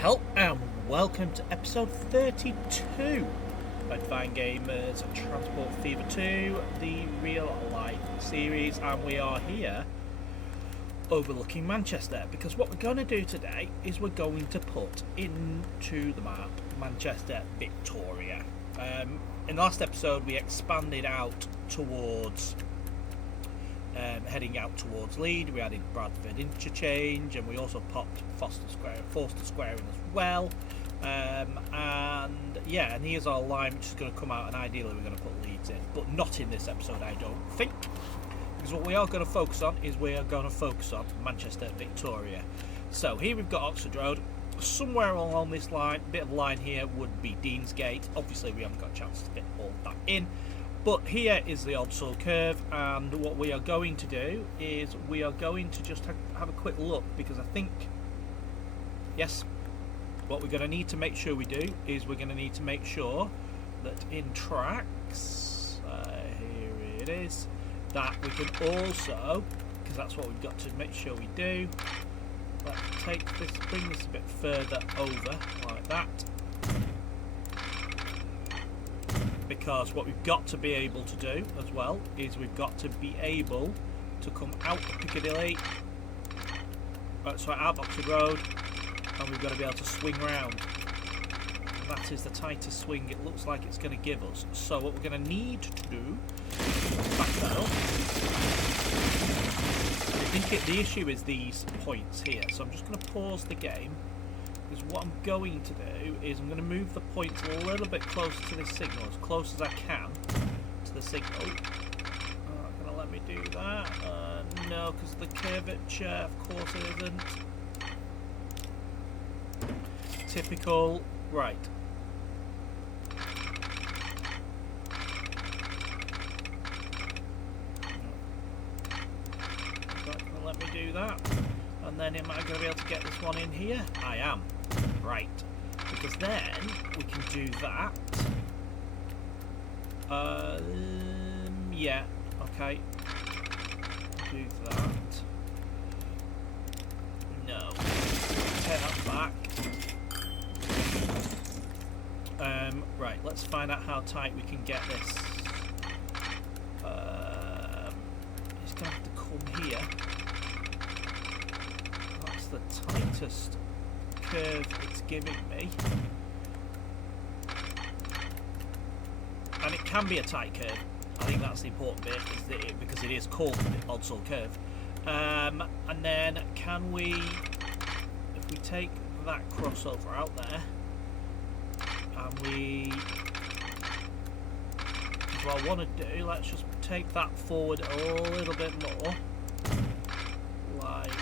Hello and welcome to episode 32 of Fine Gamers Transport Fever 2, the real life series, and we are here overlooking Manchester because what we're going to do today is we're going to put into the map Manchester Victoria. In the last episode we expanded out towards heading out towards Leeds. We added Bradford interchange, and we also popped Forster Square in as well. And here's our line which is going to come out, and ideally we're going to put Leeds in, but not in this episode, I don't think, because what we are going to focus on is Manchester Victoria. So here we've got Oxford Road. Somewhere along this line, bit of line here would be Deansgate. Obviously we haven't got a chance to fit all that in. But here is the odd soil curve, and what we are going to do is we are going to just have a quick look, because I think, yes, what we're going to need to make sure we do is we're going to need to make sure that in tracks, here it is, that we can also, because that's what we've got to make sure we do, let's take this, bring this a bit further over, like that. Because what we've got to be able to do as well is we've got to be able to come out of Piccadilly, out of Oxford Road, and we've got to be able to swing round. And that is the tightest swing it looks like it's going to give us. So what we're going to need to do is back that up. I think the issue is these points here. So I'm just going to pause the game. Because what I'm going to do is I'm going to move the points a little bit closer to this signal, as close as I can to the signal. Not going to let me do that. No, because the curvature, of course it isn't. Typical. Right. Not going to let me do that. And then am I going to be able to get this one in here? I am. Right. Because then we can do that. Yeah. Okay. Do that. No. Take that back. Right. Let's find out how tight we can get this. It's going to have to come here. The tightest curve it's giving me, and it can be a tight curve. I think that's the important bit, is that because it is called the odd soil curve. And then can we, if we take that crossover out there, and we, what I want to do, let's just take that forward a little bit more, like.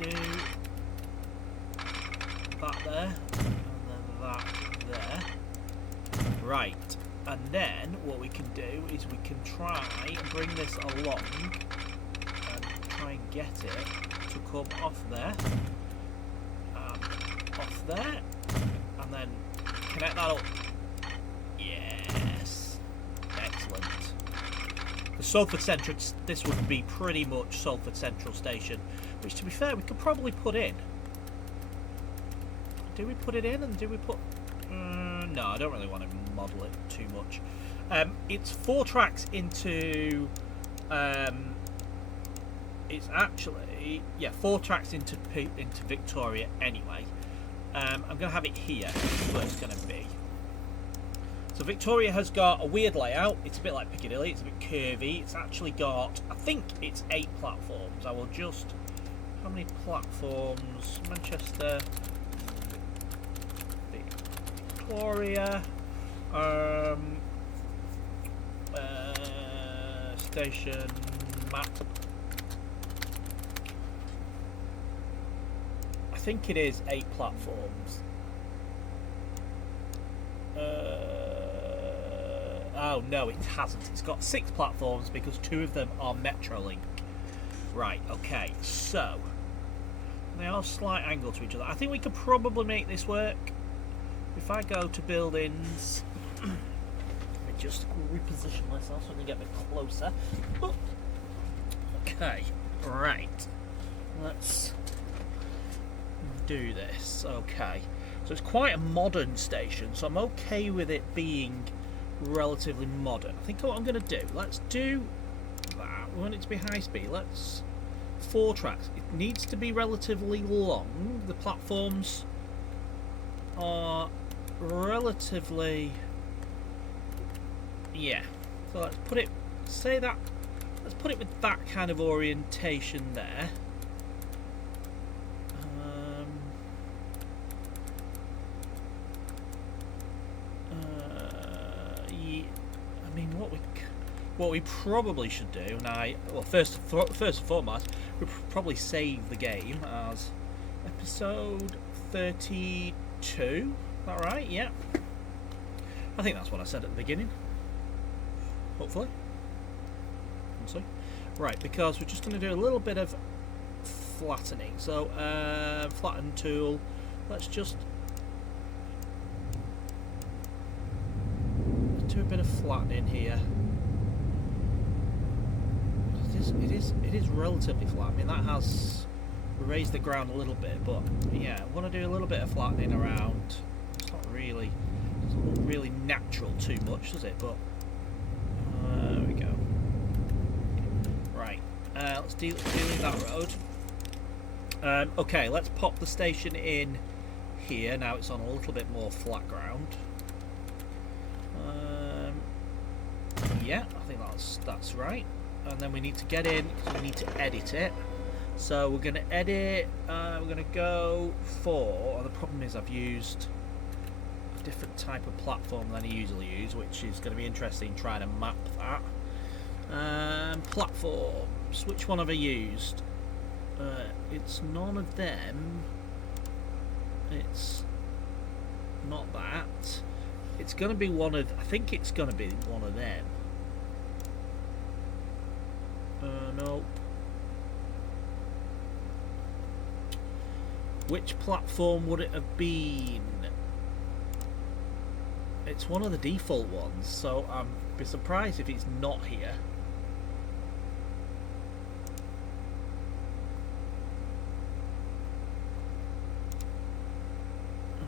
Do that there, and then that there. Right, and then what we can do is we can try and bring this along and try and get it to come off there, and off there, and then connect that up. Yes, excellent. The Salford Central, this would be pretty much Salford Central Station, which, to be fair, we could probably put in. Do we put it in, and do we put... no, I don't really want to model it too much. It's 4 tracks into... it's actually... yeah, 4 tracks into Victoria anyway. I'm going to have it here, where it's going to be. So Victoria has got a weird layout. It's a bit like Piccadilly. It's a bit curvy. It's actually got... I think it's 8 platforms. I will just... How many platforms? Manchester, Victoria, station map. I think it is 8 platforms. Oh no, it hasn't. It's got 6 platforms because 2 of them are Metrolink. Right, okay, so they are slight angle to each other. I think we could probably make this work. If I go to buildings, let me just reposition myself so I can get a bit closer. Oh. Okay, right. Let's do this. Okay, so it's quite a modern station, so I'm okay with it being relatively modern. I think what I'm going to do, let's do that. We want it to be high speed. Let's 4 tracks. It needs to be relatively long. The platforms are relatively, yeah. So let's put it, say that, let's put it with that kind of orientation there. Yeah, I mean, what we probably should do, and well, first and foremost, we probably save the game as episode 32. Is that right? Yeah. I think that's what I said at the beginning. Hopefully. We'll see. Right, because we're just going to do a little bit of flattening. So, flatten tool. Let's just do a bit of flattening here. It is relatively flat. I mean, that has raised the ground a little bit, but yeah, I want to do a little bit of flattening around. It's not really, doesn't look really natural too much, does it? But there we go. Right, let's deal with that road. Okay, let's pop the station in here. Now it's on a little bit more flat ground. Yeah, I think that's right. And then we need to get in because we need to edit it. So we're going to edit. We're going to go for. And the problem is I've used a different type of platform than I usually use, which is going to be interesting trying to map that. Platforms. Which one have I used? It's none of them. It's not that. It's going to be one of. I think it's going to be one of them. No. Which platform would it have been? It's one of the default ones, so I'd be surprised if it's not here.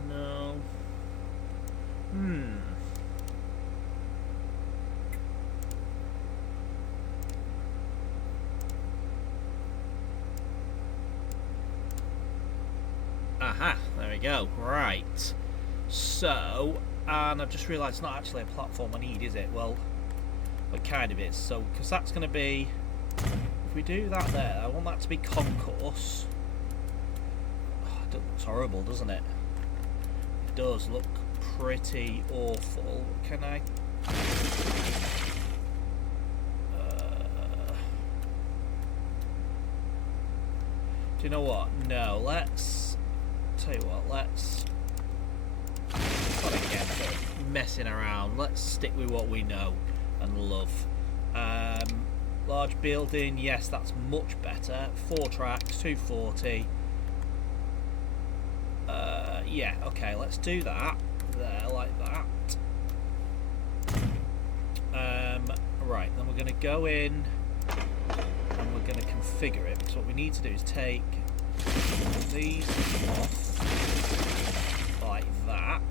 No. Aha, there we go. Right. So, and I've just realised it's not actually a platform I need, is it? Well, it kind of is. So, because that's going to be, if we do that there, I want that to be concourse. Oh, it looks horrible, doesn't it? It does look pretty awful. Can I? Do you know what? No, let's. Tell you what, let's not again messing around. Let's stick with what we know and love. Large building, yes, that's much better. 4 tracks, 240. Yeah, okay, let's do that there like that. Right, then we're going to go in and we're going to configure it. So what we need to do is take these off like that.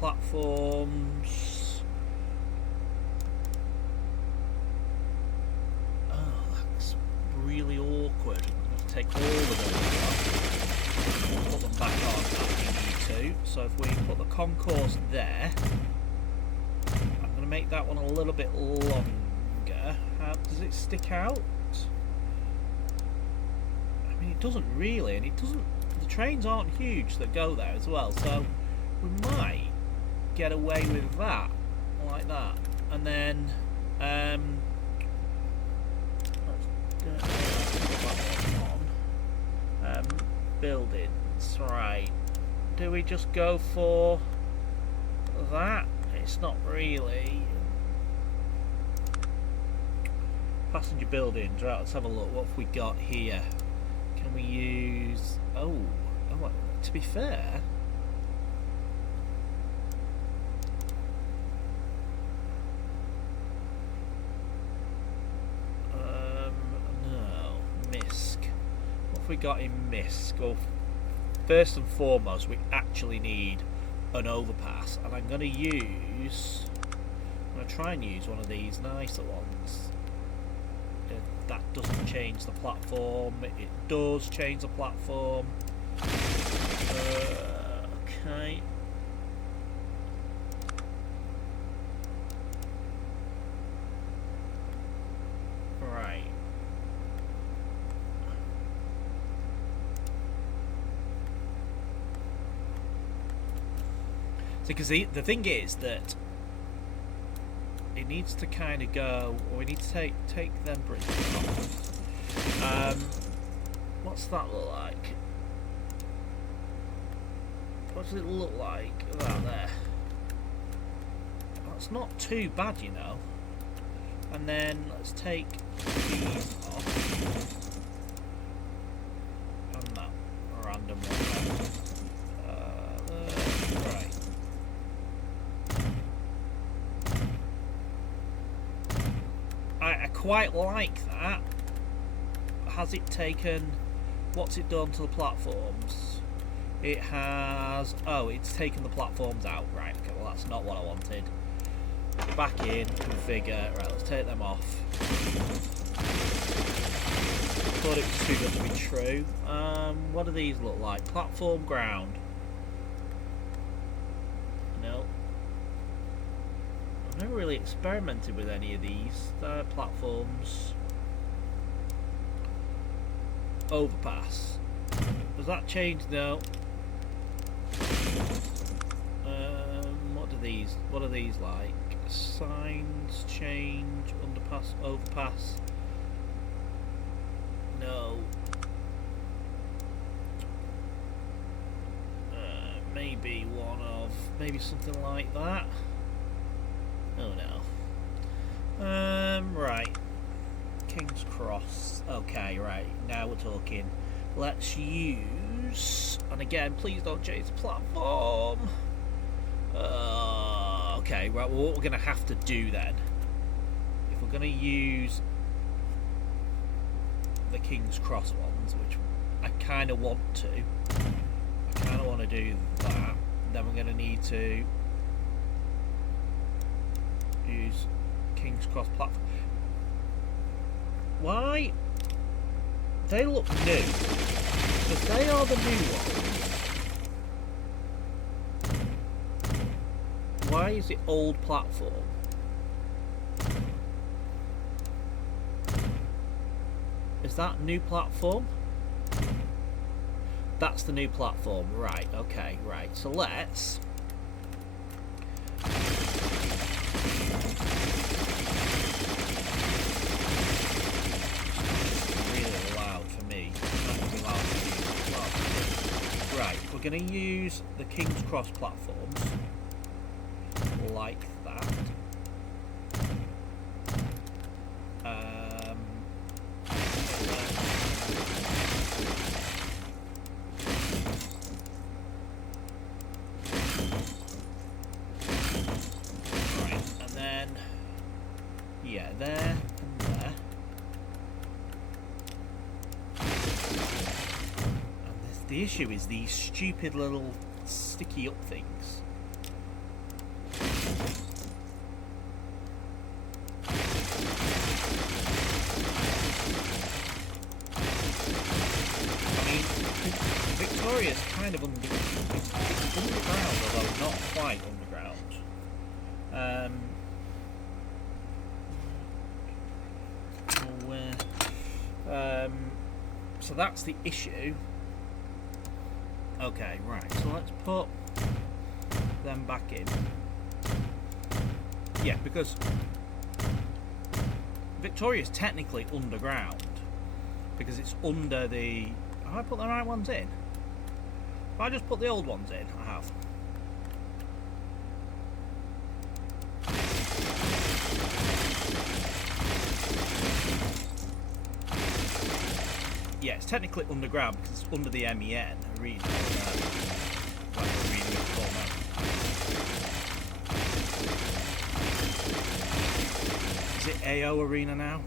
Platforms. Oh, that's really awkward. I'm going to take all of them off, put them back on if we need to. So if we put the concourse there, I'm going to make that one a little bit longer. How does it stick out? It doesn't really, and it doesn't. The trains aren't huge that go there as well, so we might get away with that, like that, and then let's put that one on. Buildings, right? Do we just go for that? It's not really. Passenger buildings, right? Let's have a look. What have we got here? Can we use... Oh, to be fair... no, MISC. What have we got in MISC? Well, first and foremost, we actually need an overpass, and I'm going to try and use one of these nicer ones. That doesn't change the platform. It does change the platform. Okay. Right. So, because the thing is that it needs to kind of go, or we need to take them bridges off. What's that look like? What does it look like? That there. That's not too bad, you know. And then let's take these off. And that random one. Right. I quite like that. Has it taken... What's it done to the platforms? It has... Oh, it's taken the platforms out. Right, okay, well that's not what I wanted. Back in, configure. Right, let's take them off. Thought it was too good to be true. What do these look like? Platform ground. No. I've never really experimented with any of these. Platforms. Overpass. Does that change? No. What are these like? Signs change, underpass, overpass. No. Maybe maybe something like that. Oh no. Right. King's Cross. Okay, right. Now we're talking. Let's use, and again, please don't change the platform. Okay, right, well, what we're going to have to do then, if we're going to use the King's Cross ones, which I kind of want to, do that, then we're going to need to use King's Cross platform. Why? They look new, because they are the new ones. Why is it old platform? Is that new platform? That's the new platform, right, okay, right. So let's... Really loud for me. Right, we're going to use the King's Cross platforms. Like that. Right, and then yeah, there and there. And the issue is these stupid little sticky up things. Victoria's kind of underground, although not quite underground. So that's the issue. Okay, right. So let's put them back in. Yeah, because Victoria's technically underground because it's under the. Have I put the right ones in? If I just put the old ones in, I have. Yeah, it's technically underground because it's under the MEN arena. Is it AO arena now?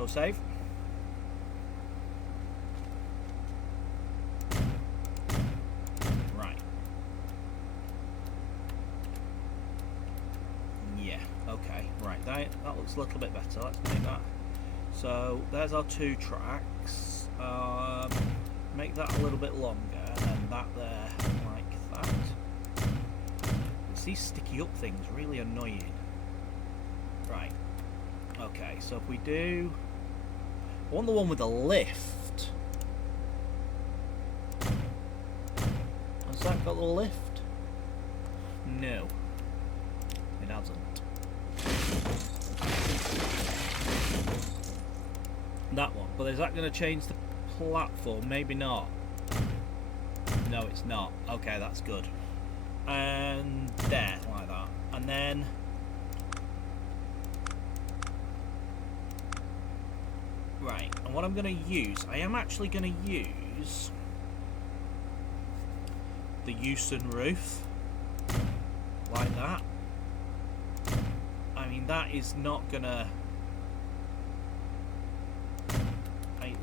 autosave. Right. Yeah, okay, right, that looks a little bit better. Let's make that. So there's our 2 tracks. Make that a little bit longer, and that there like that. It's these sticky up things, really annoying. Right. Okay, so if we do... I want the one with the lift. Has that got the lift? No. It hasn't. That one. But is that going to change the platform? Maybe not. No, it's not. Okay, that's good. And there, like that. And then... Right, and what I'm going to use... I am actually going to use... the Houston roof. Like that. I mean, that is not going to...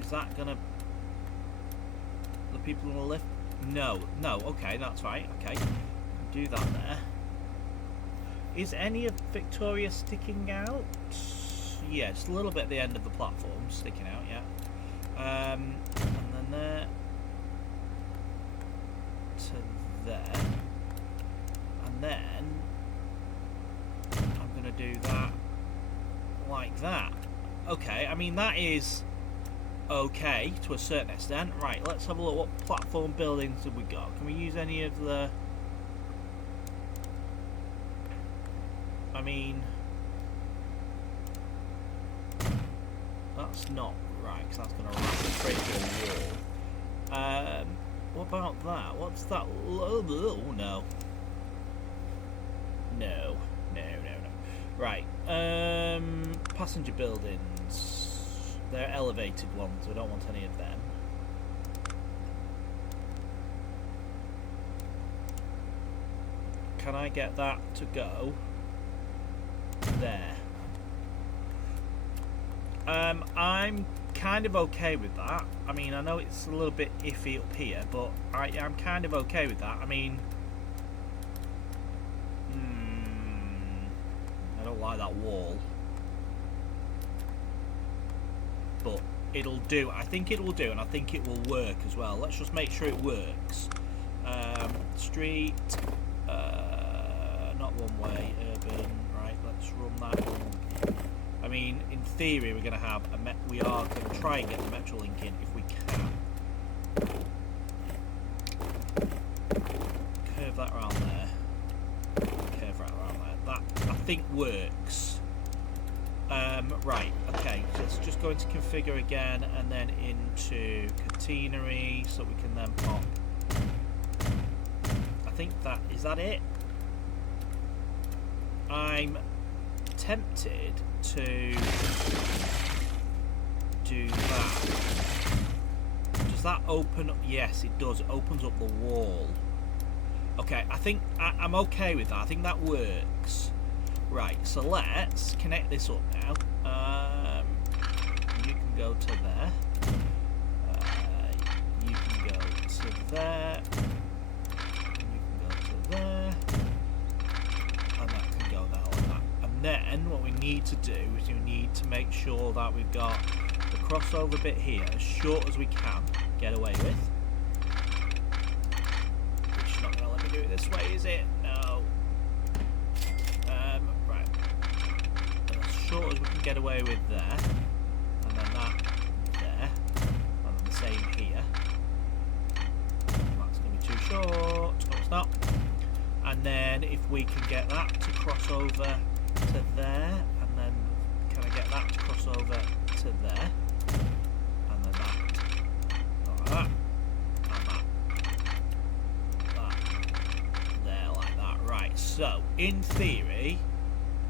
Is that going to... The people on the lift? No. No, okay, that's right. Okay. Do that there. Is any of Victoria sticking out? Yeah, just a little bit at the end of the platform sticking out, yeah. And then there to there. And then I'm going to do that like that. Okay, I mean, that is okay to a certain extent. Right, let's have a look. What platform buildings have we got? Can we use any of the... I mean... That's not right, because that's going to wrap straight to a wall. What about that? What's that? Oh, no. No. Right. Passenger buildings. They're elevated ones. We don't want any of them. Can I get that to go there? I'm kind of okay with that. I mean, I know it's a little bit iffy up here, but I'm kind of okay with that. I mean, I don't like that wall, but it'll do. I think it will do, and I think it will work as well. Let's just make sure it works. Street, not one way, urban. Right, let's run that one. I mean, in theory, we're going to have we are going to try and get the Metrolink in if we can. Curve that around there. Curve that around there. That I think works. Right. Okay. So let's just go into configure again, and then into catenary, so we can then pop. I think that is that it. I'm tempted to do that. Does that open up? Yes, it does. It opens up the wall. Okay, I think I'm okay with that. I think that works. Right, so let's connect this up now. You can go to there. You can go to there. You can go to there. And that can go there like that. And then what we need to do is we need to make sure that we've got the crossover bit here as short as we can get away with. Which is not going to let me do it this way, is it? No. Right. As short as we can get away with there. And then that there. And then the same here. That's going to be too short. No, it's not. And then if we can get that to cross over to there, and then can I get that to cross over to there, and then that, like that, and that there, like that. Right, so in theory,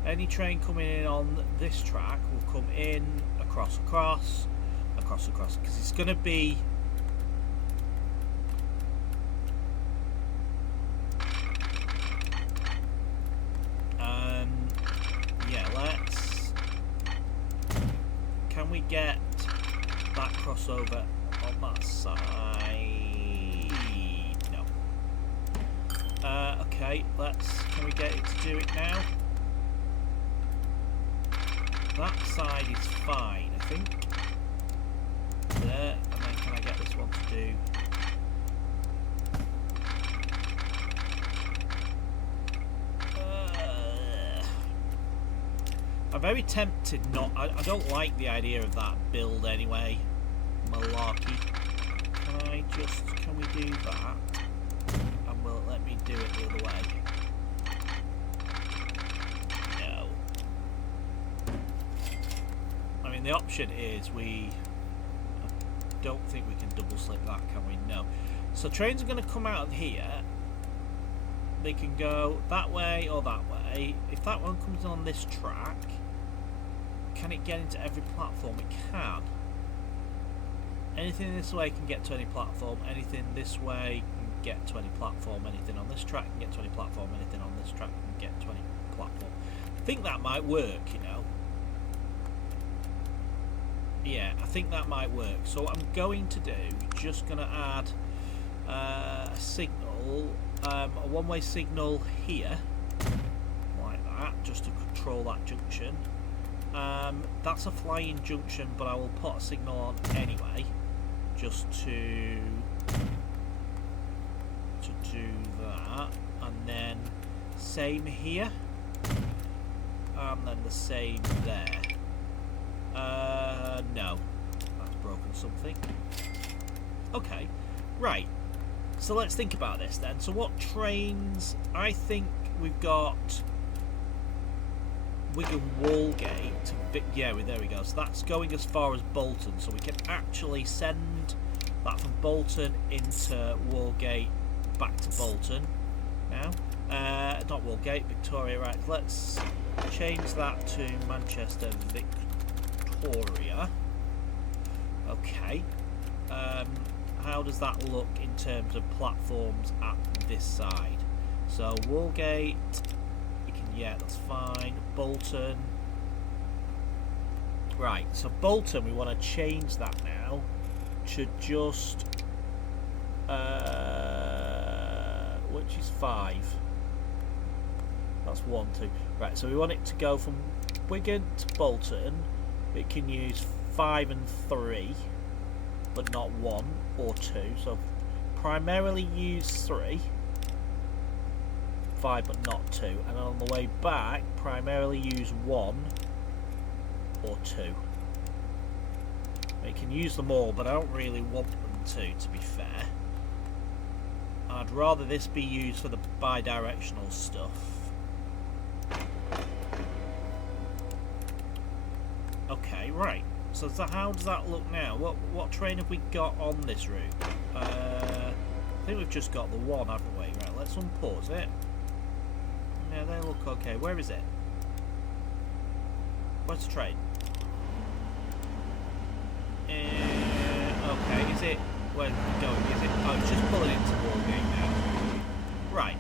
any train coming in on this track will come in across, because it's going to be get that crossover on that side? No. Okay, can we get it to do it now? That side is fine, I think. There, and then can I get this one to do? I'm very tempted not. I don't like the idea of that build anyway. Malarkey. Can we do that? And will it let me do it the other way? No. I mean, the option is I don't think we can double slip that, can we? No. So trains are going to come out of here. They can go that way or that way. If that one comes on this track, can it get into every platform? It can. Anything this way can get to any platform. Anything this way can get to any platform. Anything on this track can get to any platform. Anything on this track can get to any platform. I think that might work, you know. Yeah, I think that might work. So what I'm going to do, just going to add a signal, a one-way signal here, like that, just to control that junction. That's a flying junction, but I will put a signal on anyway, just to do that, and then same here, and then the same there. No, that's broken something. Okay, right. So let's think about this then. So what trains? I think we've got Wigan Walgate. Yeah, there we go. So that's going as far as Bolton. So we can actually send that from Bolton into Walgate back to Bolton now. Not Walgate, Victoria. Right, let's change that to Manchester, Victoria. Okay. How does that look in terms of platforms at this side? So Walgate, yeah, that's fine. Bolton. Right, so Bolton, we want to change that now to just which is 5. That's 1, 2. Right, so we want it to go from Wigan to Bolton. It can use 5 and 3, but not 1 or 2. So primarily use 3, 5 but not 2, and on the way back primarily use 1 or 2. It can use them all, but I don't really want them to be fair. I'd rather this be used for the bi-directional stuff. Okay, right. So how does that look now? What train have we got on this route? I think we've just got the one, haven't we? Right, let's unpause it. Yeah, they look okay. Where is it? Where's the train? Okay, is it... Where's it going? Is it... Oh, it's just pulling into Walgate now. Right.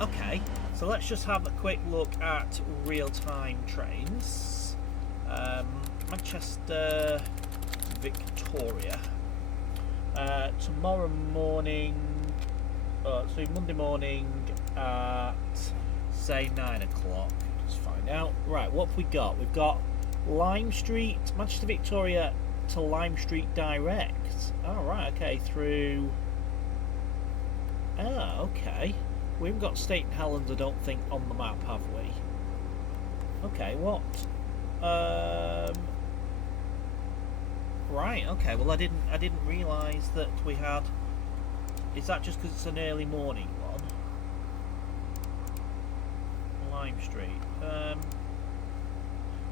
Okay. So let's just have a quick look at real-time trains. Manchester, Victoria. Tomorrow morning... so Monday morning at... say 9 o'clock. Let's find out. Right, what have we got? We've got Lime Street, Manchester Victoria to Lime Street direct. Oh, right, okay, through... Ah, okay. We haven't got Staten Helens, I don't think, on the map, have we? Okay, what? Right, okay, well I didn't realise that we had... Is that just because it's an early morning one? Lime Street.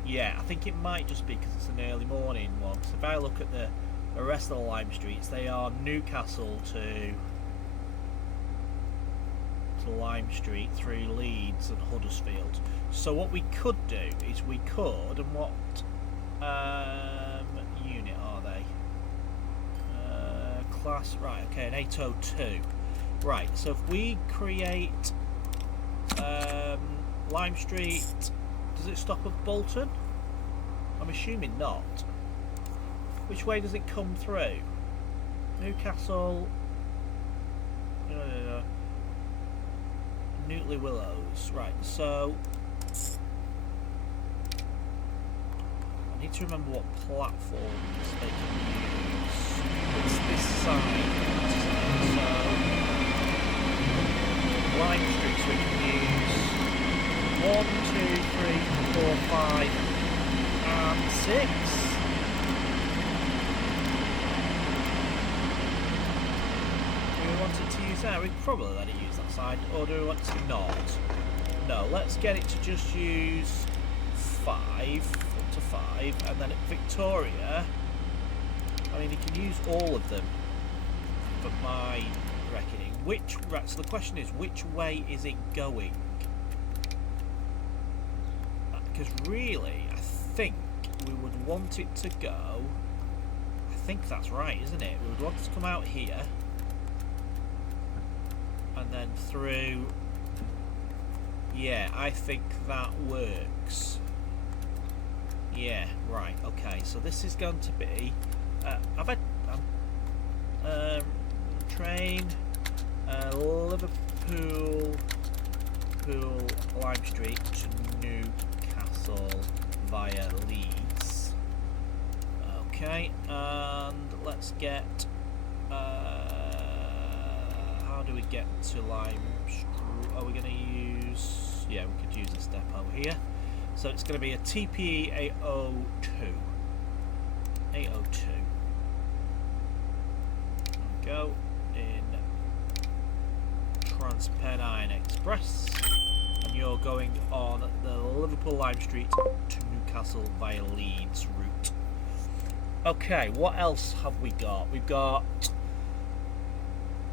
Yeah, I think it might just be because it's an early morning one. So if I look at the rest of the Lime Streets, they are Newcastle to Lime Street through Leeds and Huddersfield. So what we could do is we could, and what unit are they? Class, right, okay, an 802. Right, so if we create Lime Street, does it stop at Bolton? I'm assuming not. Which way does it come through? Newcastle. No. Newtley Willows. Right, so I need to remember what platforms they can use. It's this side. So Lime Street, so we can use 1, 2, 3, 4, 5 and 6. We could probably let it use that side, or do we want to not? No, let's get it to just use 5, up to 5, and then at Victoria, I mean, you can use all of them, for my reckoning. Right, so the question is, which way is it going? Because really, I think we would want it to go, I think that's right, isn't it? We would want it to come out here, and then through. Yeah, I think that works. Yeah, right, okay, so this is going to be I've had train Liverpool Lime Street to Newcastle via Leeds. Okay, and let's get how do we get to Lime Street? Are we going to use... Yeah, we could use this depot here. So it's going to be a TPE 802. 802. There we go. In Transpennine Express. And you're going on the Liverpool Lime Street to Newcastle via Leeds route. Okay, what else have we got? We've got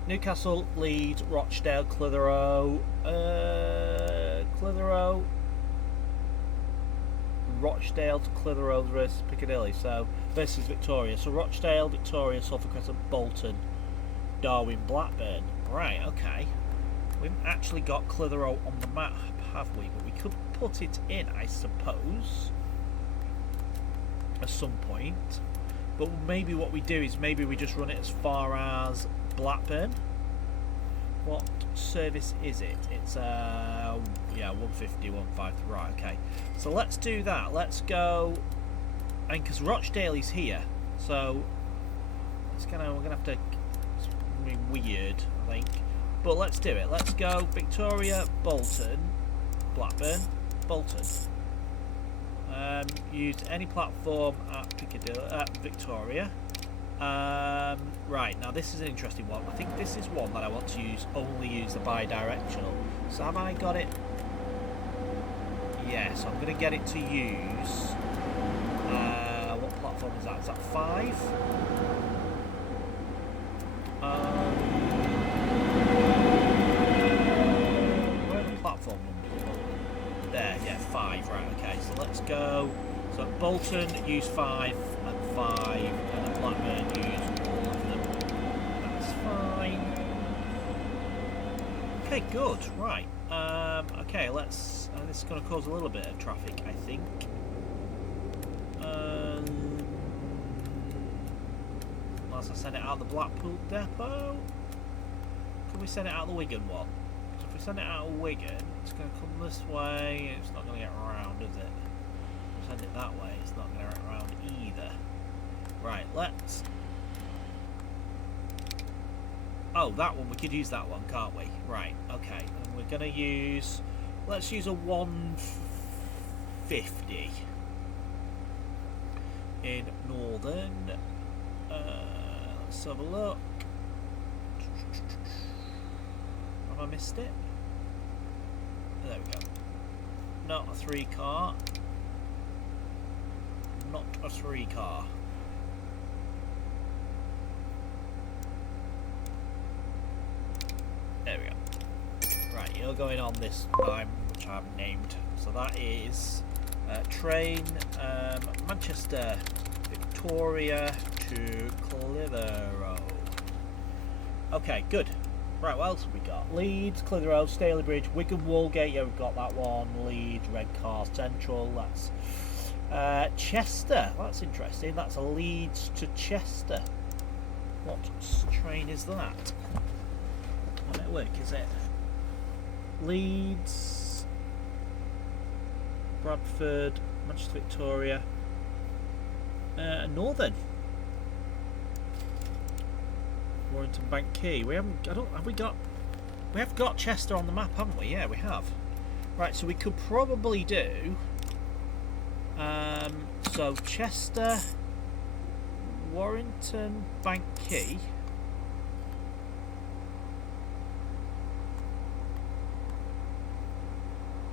Newcastle, Leeds, Rochdale, Clitheroe, Rochdale to Clitheroe versus Piccadilly, so versus Victoria. So Rochdale, Victoria, Suffolk Crescent, Bolton, Darwin, Blackburn. Right, okay. We haven't actually got Clitheroe on the map, have we? But we could put it in, I suppose, at some point. But maybe what we do is maybe we just run it as far as Blackburn. What service is it? It's yeah, 150, 153. Right, okay. So let's do that. Let's go, and because Rochdale is here, so we're gonna have to. It's gonna be weird, I think. But let's do it. Let's go Victoria, Bolton, Blackburn, Bolton. Use any platform at Piccadilly, at Victoria. Right, now this is an interesting one. I think this is one that I want to only use the bi-directional. So have I got it? Yes, I'm going to get it to use... what platform is that? Is that 5? Where are the platform numbers? There, yeah, 5, right, okay. So let's go. So at Bolton, use 5, and 5, and at Blackburn, use all of them. That's fine. Okay, good, right. Okay, let's... this is going to cause a little bit of traffic, I think. Unless I send it out the Blackpool depot. Can we send it out the Wigan one? Because if we send it out of Wigan, it's going to come this way, and it's not going to get around, is it? Send it that way, it's not going to get around either. Right, let's... Oh, that one, we could use that one, can't we? Right, okay. And we're going to use... Let's use a 150 in Northern. Let's have a look. Have I missed it? There we go. Not a 3 car. Not a 3 car. There we go. Right, you're going on this time, which I haven't named. So that is train Manchester, Victoria to Clitheroe. Okay, good. Right, what else have we got? Leeds, Clitheroe, Stalybridge, Wigan, Woolgate. Yeah, we've got that one. Leeds, Redcar Central. That's Chester, that's interesting. That's a Leeds to Chester. What train is that? What network is it? Leeds, Bradford, Manchester Victoria, Northern, Warrington Bank Key. We haven't. Have we got? We have got Chester on the map, haven't we? Yeah, we have. Right, so we could probably do. So Chester, Warrington Bank Key.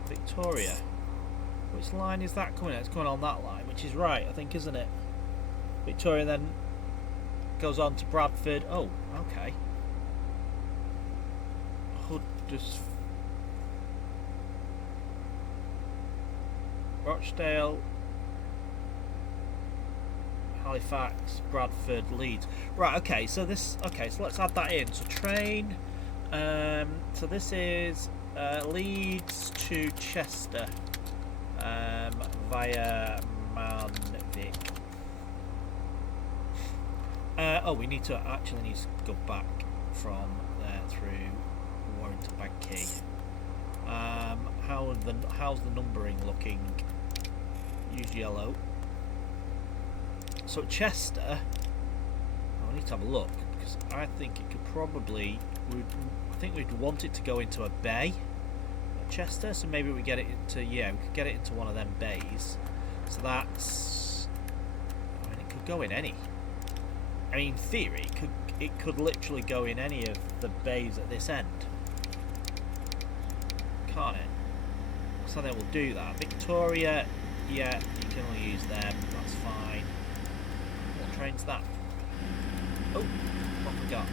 Victoria. Which line is that coming at? It's coming on that line, which is right, I think, isn't it? Victoria then goes on to Bradford. Oh, okay. Huddersfield, Rochdale, Halifax, Bradford, Leeds. Right, okay, so this. Okay, so let's add that in. So train. So this is Leeds to Chester via Manvik. Oh, we need to go back from there through Warrington Bank Key. How's the numbering looking? Use yellow. So Chester, I need to have a look because I think it could probably. I think we'd want it to go into a bay at Chester, so maybe we get it into we could get it into one of them bays. So that's. I mean, it could go in any. I mean, in theory, it could literally go in any of the bays at this end, can't it? So then we'll do that. Victoria, yeah, you can only use them. That's fine. What train's that? Oh, what have we got?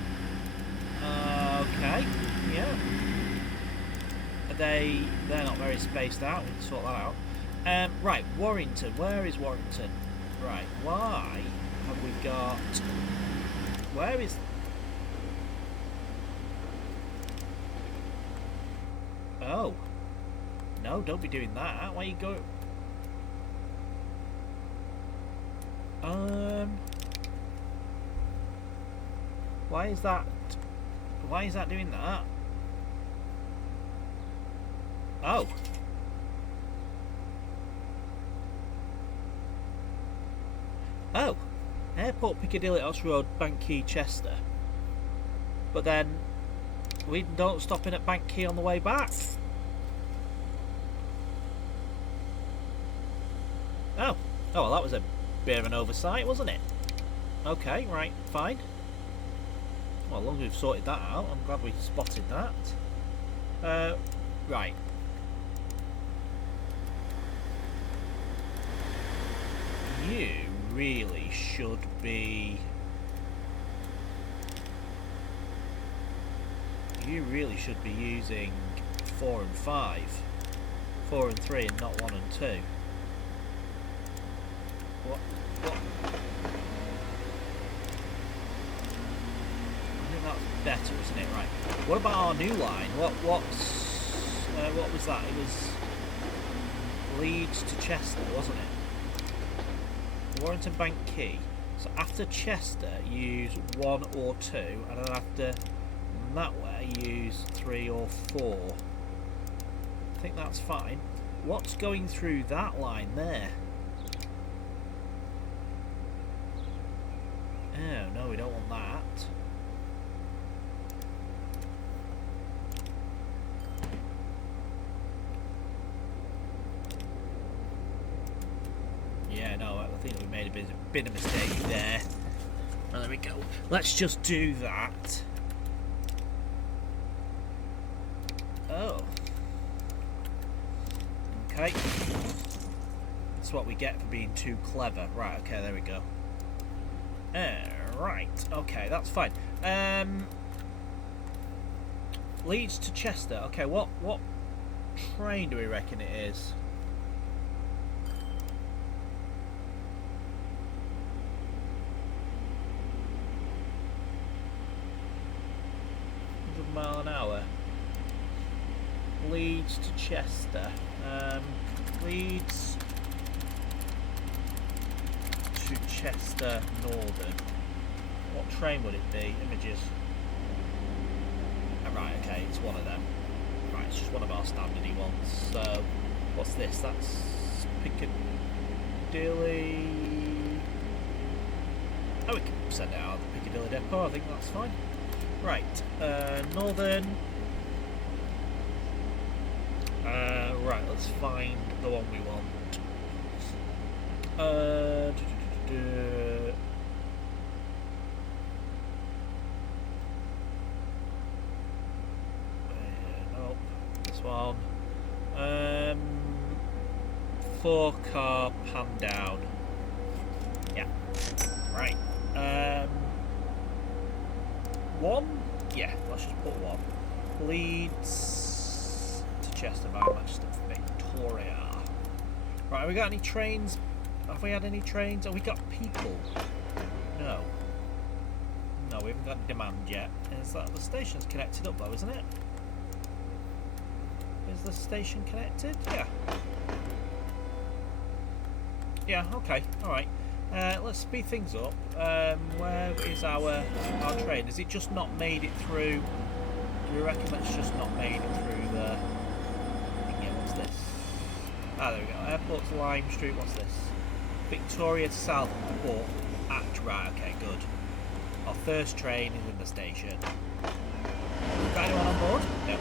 Okay, yeah. They're not very spaced out. We can sort that out. Right, Warrington. Where is Warrington? Right, why have we got? Where is? Oh, no! Don't be doing that. Why are you go? Why is that? Why is that doing that? Oh. Oh. Airport Piccadilly, Ox Road, Bank Key, Chester. But then we don't stop in at Bank Key on the way back. Oh. Oh, well, that was a bit of an oversight, wasn't it? Okay, right, fine. Well, as long as we've sorted that out, I'm glad we spotted that. Right. You really should be... You really should be using 4 and 5. 4 and 3 and not 1 and 2. What? Better, isn't it? Right. What about our new line? What was that? It was Leeds to Chester, wasn't it? Warrington Bank Key. So after Chester, use 1 or 2, and then after that way, use 3 or 4. I think that's fine. What's going through that line there? Oh no, we don't want that. Yeah, no, I think we made a bit of mistake there. Oh, there we go. Let's just do that. Oh. Okay. That's what we get for being too clever. Right, okay, there we go. Right, okay, that's fine. Leeds to Chester. Okay, what train do we reckon it is? 100 mile an hour. Leeds to Chester. Leeds to Chester Northern. What train would it be? Images. Oh, right, okay, it's one of them. Right, it's just one of our standardy ones. So, what's this? That's Piccadilly. Oh, we can send it out of the Piccadilly depot. I think that's fine. Right, Northern. Right, let's find the one we want. Nope, this one. 4-car pan down. Yeah. Right. One? Yeah, let's just put one. Leeds to Chester by Manchester Victoria. Right, have we got any trains? Have we had any trains? Have we got people? No. No, we haven't got any demand yet. Is that the station's connected up though, isn't it? Is the station connected? Yeah. Yeah, okay, alright. Let's speed things up. Where is our train? Has it just not made it through? Do we reckon that's just not made it through the... Yeah, what's this? Ah, there we go. Airport to Lime Street, what's this? Victoria to Southport. Right, okay, good. Our first train is in the station. Got anyone on board? No.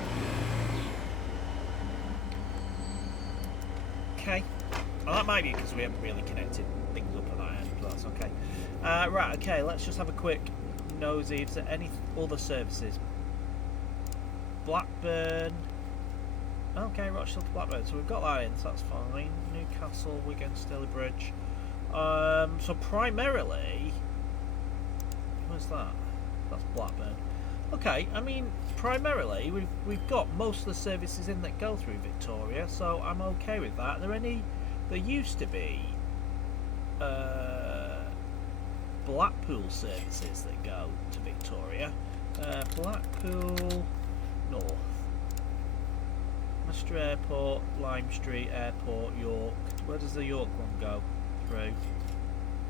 Okay. Well, that might be because we haven't really connected things up at that end, but that's okay. Right, okay, let's just have a quick nosy. Is there any other services? Blackburn. Okay, Rochester to Blackburn. So we've got that in, so that's fine. Newcastle, Wigan, Stalybridge. So primarily... Where's that? That's Blackburn. Okay, I mean, primarily, we've got most of the services in that go through Victoria, so I'm okay with that. There used to be Blackpool services that go to Victoria. Blackpool North. Manchester Airport, Lime Street Airport, York. Where does the York one go through?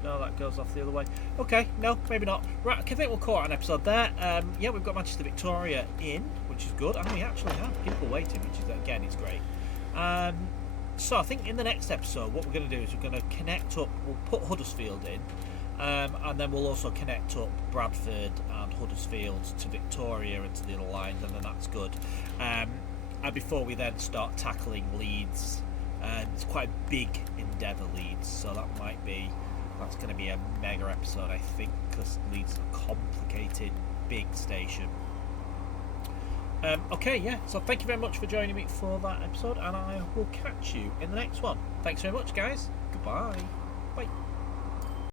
No, that goes off the other way. Okay, no, maybe not. Right, I think we'll call it an episode there. Yeah, we've got Manchester Victoria in, which is good, and we actually have people waiting, which is, again, is great. So I think in the next episode, what we're going to do is we're going to connect up, we'll put Huddersfield in, and then we'll also connect up Bradford and Huddersfield to Victoria and to the other lines, and then that's good. And before we then start tackling Leeds, it's quite a big endeavour, Leeds, so that's going to be a mega episode, I think, because Leeds is a complicated, big station. Okay, yeah, so thank you very much for joining me for that episode, and I will catch you in the next one. Thanks very much, guys. Goodbye. Bye.